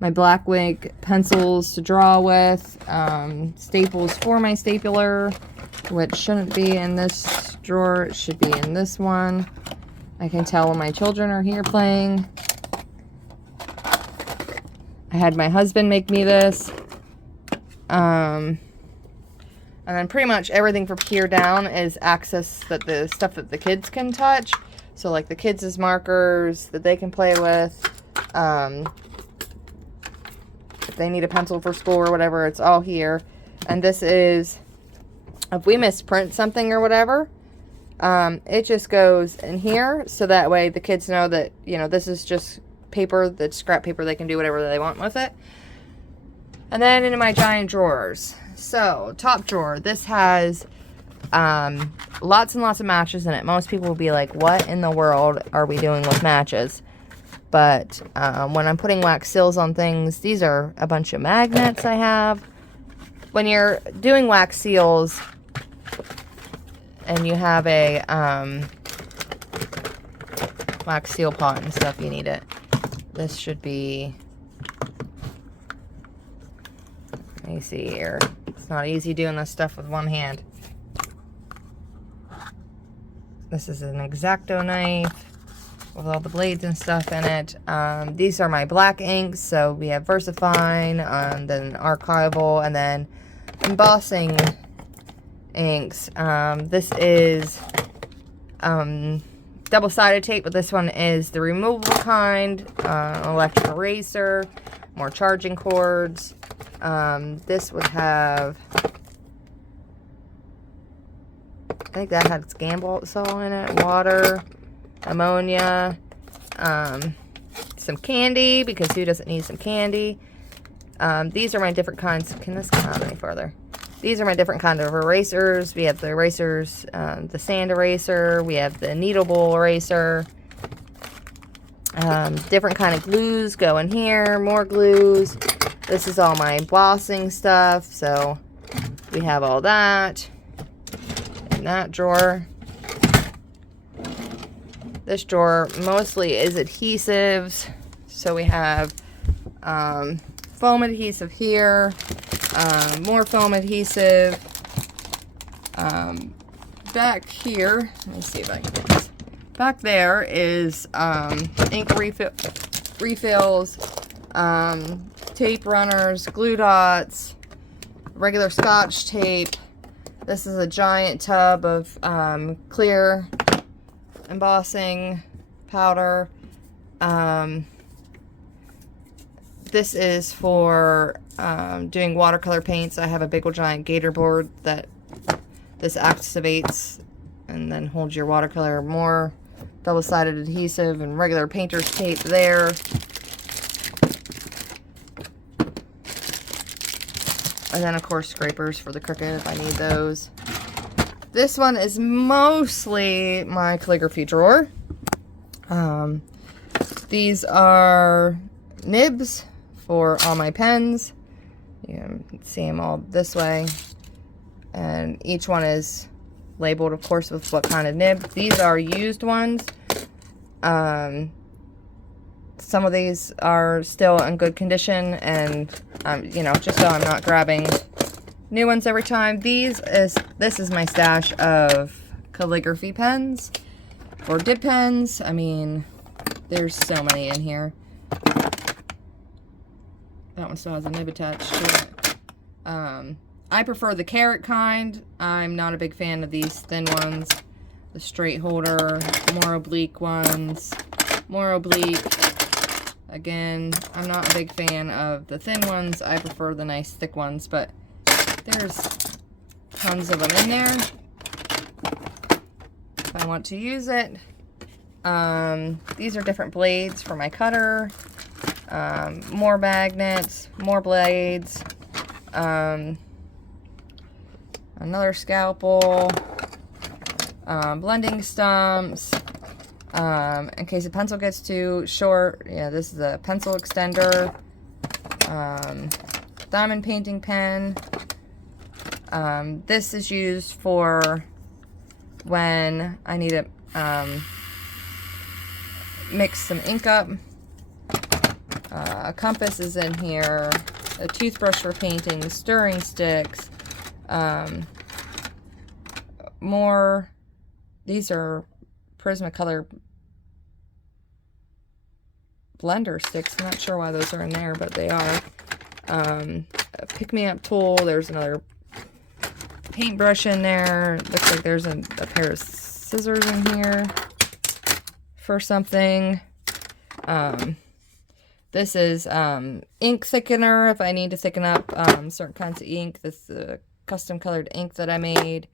my black wig pencils to draw with, staples for my stapler, which shouldn't be in this drawer. It should be in this one. I can tell when my children are here playing. I had my husband make me this. And then pretty much everything from here down is access that the stuff that the kids can touch. So like the kids' markers that they can play with. If they need a pencil for school or whatever, it's all here. And this is, if we misprint something or whatever, It just goes in here, so that way the kids know that, you know, this is just paper, that's scrap paper, they can do whatever they want with it. And then into my giant drawers. So, top drawer, this has lots and lots of matches in it. Most people will be like, what in the world are we doing with matches? But when I'm putting wax seals on things, these are a bunch of magnets I have. When you're doing wax seals and you have a wax seal pot and stuff, you need it. This should be, let me see here. It's not easy doing this stuff with one hand. This is an X-Acto knife with all the blades and stuff in it. These are my black inks. So we have VersaFine, then Archival, and then embossing inks. This is double-sided tape, but this one is the removable kind. Electric eraser, more charging cords. This would have, I think that had Scamball in it, water, ammonia, some candy, because who doesn't need some candy? These are my different kinds. Can this come out any farther? These are my different kind of erasers. We have the erasers, the sand eraser. We have the kneadable eraser. Different kind of glues go in here. More glues. This is all my embossing stuff. So we have all that in that drawer. This drawer mostly is adhesives. So we have foam adhesive here. More foam adhesive. Back here, let me see if I can get this. Back there is ink refills, tape runners, glue dots, regular Scotch tape. This is a giant tub of clear embossing powder. This is for doing watercolor paints. I have a big old giant gator board that this activates and then holds your watercolor. More double-sided adhesive and regular painter's tape there. And then, of course, scrapers for the Cricut if I need those. This one is mostly my calligraphy drawer. These are nibs for all my pens. You can see them all this way. And each one is labeled, of course, with what kind of nib. These are used ones. Some of these are still in good condition, and you know, just so I'm not grabbing new ones every time. This is my stash of calligraphy pens or dip pens. I mean, there's so many in here. That one still has a nib attached to it. I prefer the carrot kind. I'm not a big fan of these thin ones. The straight holder, more oblique ones, more oblique. Again, I'm not a big fan of the thin ones. I prefer the nice thick ones, but there's tons of them in there if I want to use it. These are different blades for my cutter. More magnets, more blades, another scalpel, blending stumps, in case the pencil gets too short. Yeah, this is a pencil extender, diamond painting pen. This is used for when I need to mix some ink up. A compass is in here, a toothbrush for painting, stirring sticks, more, these are Prismacolor blender sticks. I'm not sure why those are in there, but they are. A pick-me-up tool, there's another paintbrush in there. Looks like there's a pair of scissors in here for something. This is ink thickener if I need to thicken up certain kinds of ink. This is a custom colored ink that I made.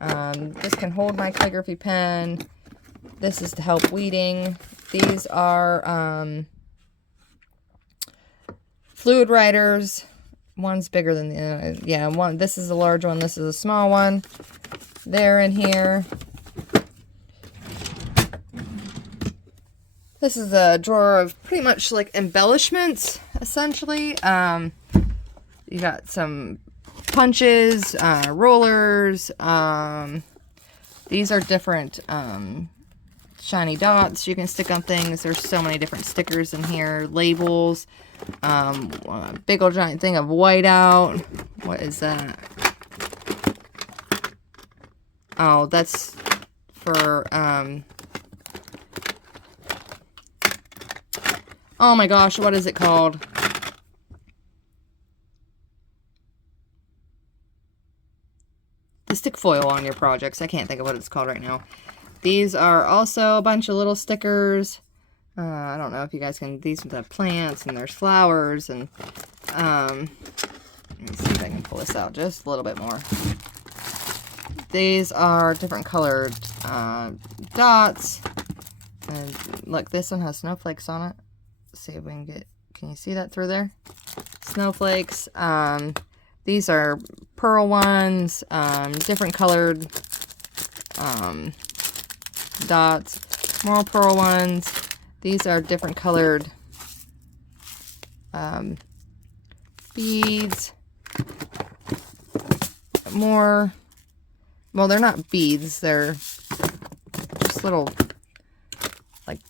This can hold my calligraphy pen. This is to help weeding. These are fluid writers. One's bigger than the yeah, one. This is a large one. This is a small one. They're in here. This is a drawer of pretty much like embellishments, essentially. You got some punches, rollers. These are different shiny dots you can stick on things. There's so many different stickers in here. Labels. Big old giant thing of whiteout. What is that? Oh, that's for oh my gosh, what is it called? To stick foil on your projects. I can't think of what it's called right now. These are also a bunch of little stickers. I don't know if you guys can, these are the plants and there's flowers and let me see if I can pull this out just a little bit more. These are different colored dots. And look, this one has snowflakes on it. Let's see if we can get, can you see that through there? Snowflakes. These are pearl ones, different colored dots, more pearl ones. These are different colored beads. More, well, they're not beads, they're just little like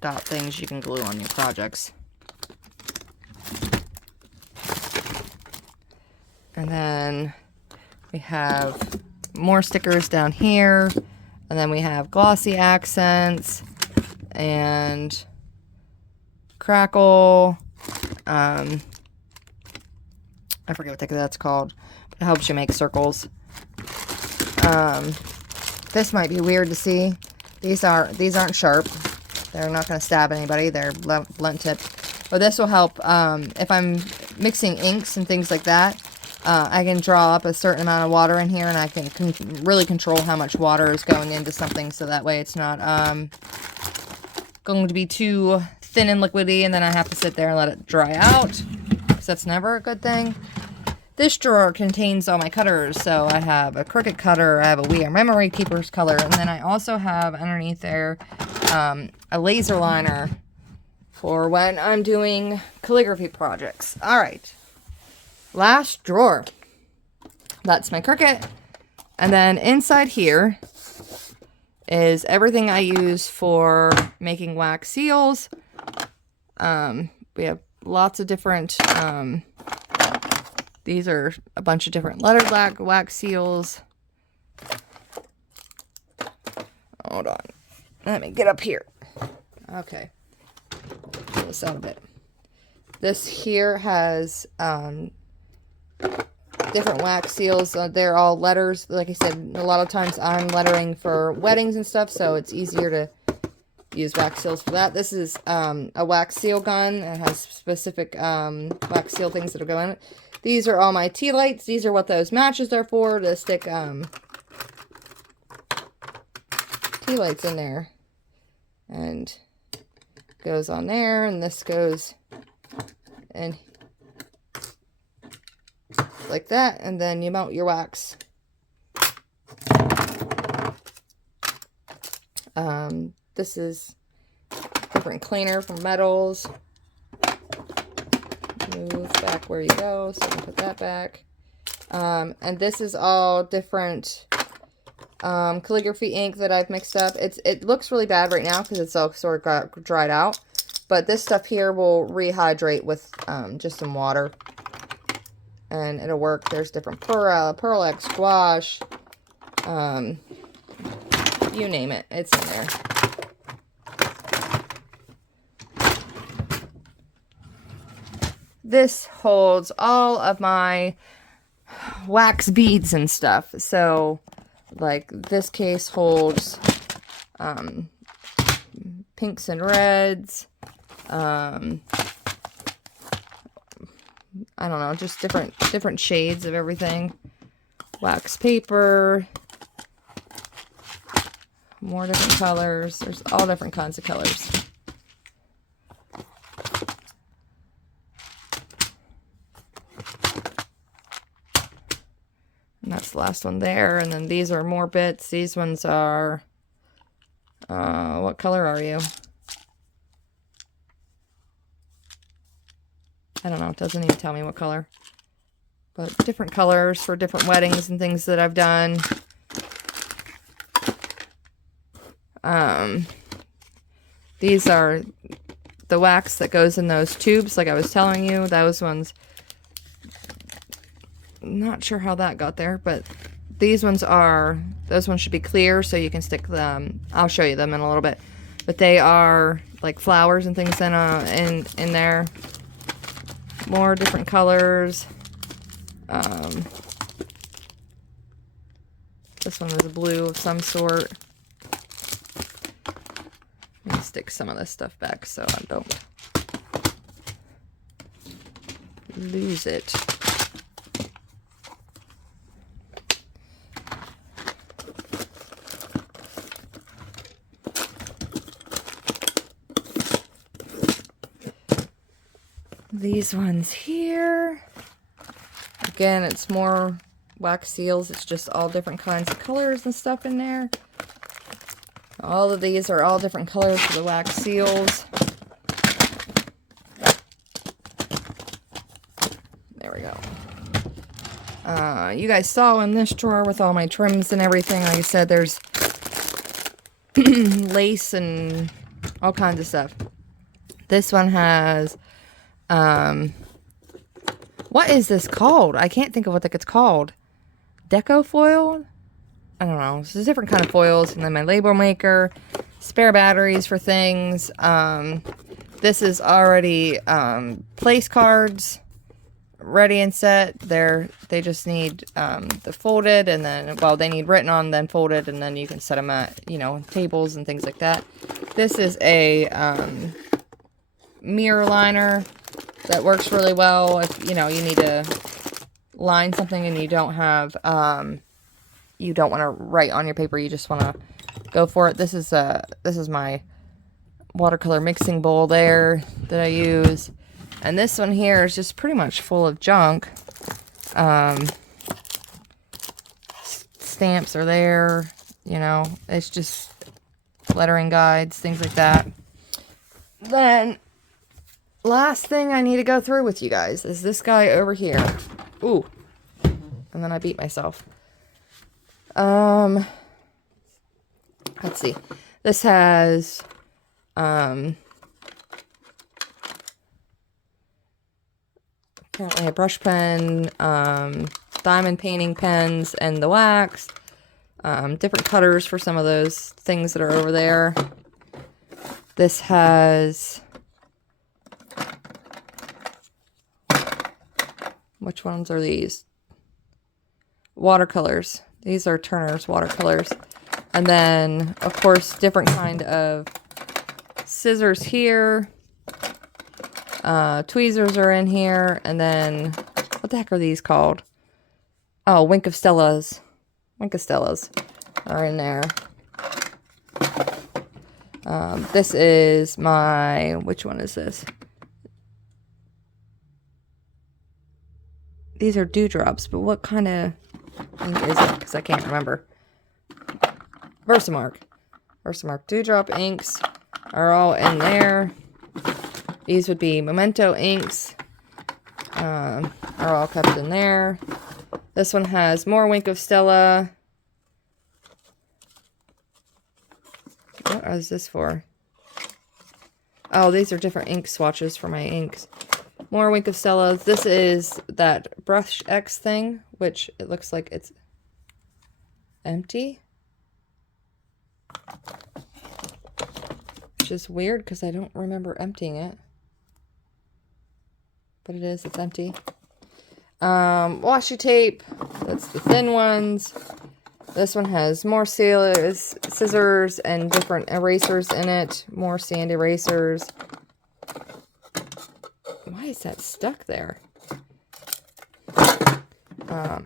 dot things you can glue on your projects. And then we have more stickers down here. And then we have glossy accents and crackle. I forget what the heck that's called. But it helps you make circles. This might be weird to see. These aren't sharp. They're not going to stab anybody. They're blunt tipped. But this will help if I'm mixing inks and things like that. I can draw up a certain amount of water in here, and I can really control how much water is going into something, so that way it's not going to be too thin and liquidy, and then I have to sit there and let it dry out, because that's never a good thing. This drawer contains all my cutters, so I have a Cricut cutter, I have a We Are Memory Keepers color, and then I also have underneath there a laser liner for when I'm doing calligraphy projects. All right. Last drawer. That's my Cricut. And then inside here is everything I use for making wax seals. We have lots of different, these are a bunch of different lettered wax seals. Hold on. Let me get up here. Okay. Pull this out a bit. This here has, different wax seals. They're all letters. Like I said, a lot of times I'm lettering for weddings and stuff, so it's easier to use wax seals for that. This is a wax seal gun. It has specific wax seal things that'll go in it. These are all my tea lights. These are what those matches are for, to stick tea lights in there. And goes on there, and this goes in like that, and then you mount your wax. This is different cleaner for metals. Move back where you go, so I can put that back. And this is all different calligraphy ink that I've mixed up. It looks really bad right now because it's all sort of got dried out, but this stuff here will rehydrate with just some water. And it'll work. There's different Pearl X, gouache, you name it, it's in there. This holds all of my wax beads and stuff. So, like, this case holds pinks and reds, I don't know, just different shades of everything. Wax paper. More different colors. There's all different kinds of colors. And that's the last one there. And then these are more bits. These ones are, what color are you? I don't know. It doesn't even tell me what color. But different colors for different weddings and things that I've done. These are the wax that goes in those tubes, like I was telling you. Those ones, not sure how that got there, but these ones those ones should be clear, so you can stick them. I'll show you them in a little bit. But they are like flowers and things in there. More different colors. This one is a blue of some sort. Let me stick some of this stuff back so I don't lose it. These ones here. Again, it's more wax seals. It's just all different kinds of colors and stuff in there. All of these are all different colors for the wax seals. There we go. You guys saw in this drawer with all my trims and everything, like I said, there's lace and all kinds of stuff. This one has, what is this called? I can't think of what it's called. Deco foil? I don't know. There's different kind of foils. And then my label maker, spare batteries for things. This is already place cards ready and set. They just need the folded, and then, well, they need written on, then folded, and then you can set them at, you know, tables and things like that. This is a mirror liner that works really well if, you know, you need to line something and you don't have, you don't want to write on your paper, you just want to go for it. This is my watercolor mixing bowl there that I use. And this one here is just pretty much full of junk. Stamps are there, you know, it's just lettering guides, things like that. Then, last thing I need to go through with you guys is this guy over here. Ooh. And then I beat myself. Let's see. This has, apparently a brush pen, diamond painting pens, and the wax. Different cutters for some of those things that are over there. This has, which ones are these? Watercolors. These are Turner's watercolors. And then, of course, different kind of scissors here. Tweezers are in here. And then, what the heck are these called? Oh, Wink of Stellas. Wink of Stellas are in there. This is my, which one is this? These are dewdrops, but what kind of ink is it? Because I can't remember. Versamark. Versamark dewdrop inks are all in there. These would be Memento inks. Are all kept in there. This one has more Wink of Stella. What is this for? Oh, these are different ink swatches for my inks. More Wink of Stellas. This is that Brush X thing, which it looks like it's empty. Which is weird because I don't remember emptying it. But it is, it's empty. Washi tape. That's the thin ones. This one has more scissors and different erasers in it. More sand erasers. Why is that stuck there?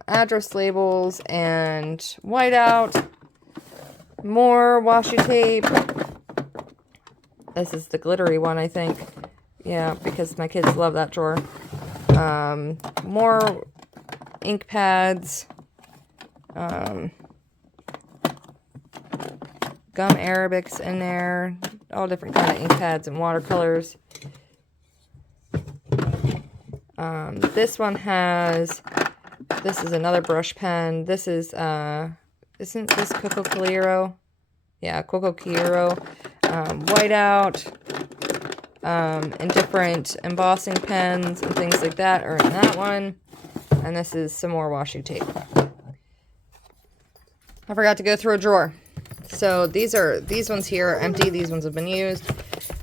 address labels and whiteout. More washi tape. This is the glittery one, I think. Yeah, because my kids love that drawer. More ink pads. Gum Arabics in there. All different kind of ink pads and watercolors. This one has... This is another brush pen. This is... isn't this Coco Caliro? Yeah, Coco Caliro. Whiteout. And different embossing pens and things like that are in that one. And this is some more washi tape. I forgot to go through a drawer. So these ones here are empty. These ones have been used.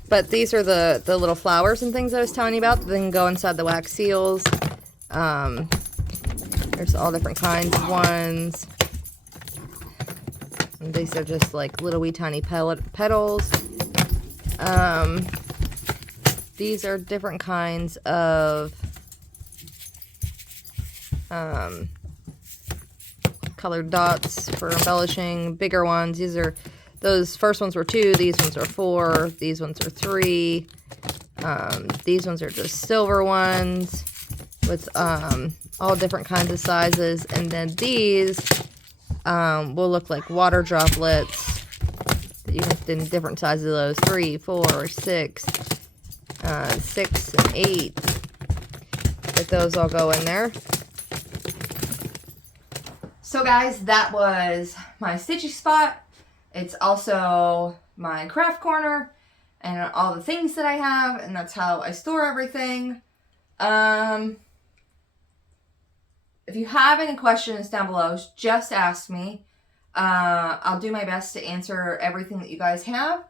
But these are the little flowers and things I was telling you about that can go inside the wax seals. There's all different kinds of ones. And these are just like little wee tiny petals. These are different kinds of colored dots for embellishing. Bigger ones. Those first ones were 2. These ones are 4. These ones are 3. These ones are just silver ones with all different kinds of sizes. And then these will look like water droplets. You can fit in different sizes of those. 3, 4, 6, 6, and 8. But those all go in there. So guys, that was my Stitchy spot. It's also my craft corner and all the things that I have, and that's how I store everything. If you have any questions down below, just ask me. I'll do my best to answer everything that you guys have.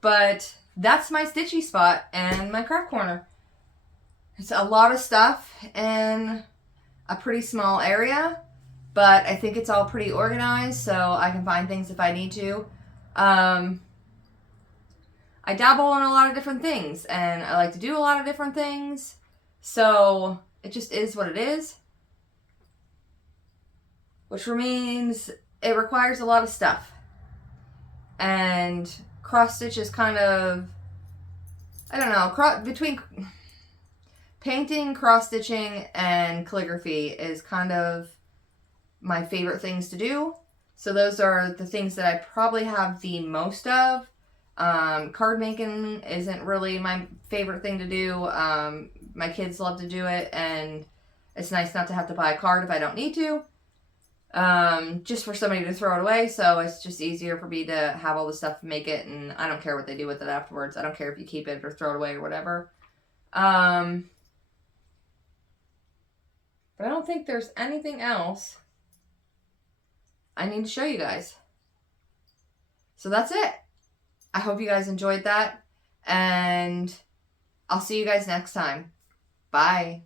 But that's my Stitchy spot and my craft corner. It's a lot of stuff in a pretty small area. But I think it's all pretty organized, so I can find things if I need to. I dabble in a lot of different things, and I like to do a lot of different things. So it just is what it is. Which means it requires a lot of stuff. And cross stitch is kind of, I don't know, between painting, cross stitching, and calligraphy is kind of my favorite things to do. So those are the things that I probably have the most of. Card making isn't really my favorite thing to do. My kids love to do it, and it's nice not to have to buy a card if I don't need to. Just for somebody to throw it away, so it's just easier for me to have all the stuff and make it, and I don't care what they do with it afterwards. I don't care if you keep it or throw it away or whatever. But I don't think there's anything else I need to show you guys. So that's it. I hope you guys enjoyed that, and I'll see you guys next time. Bye.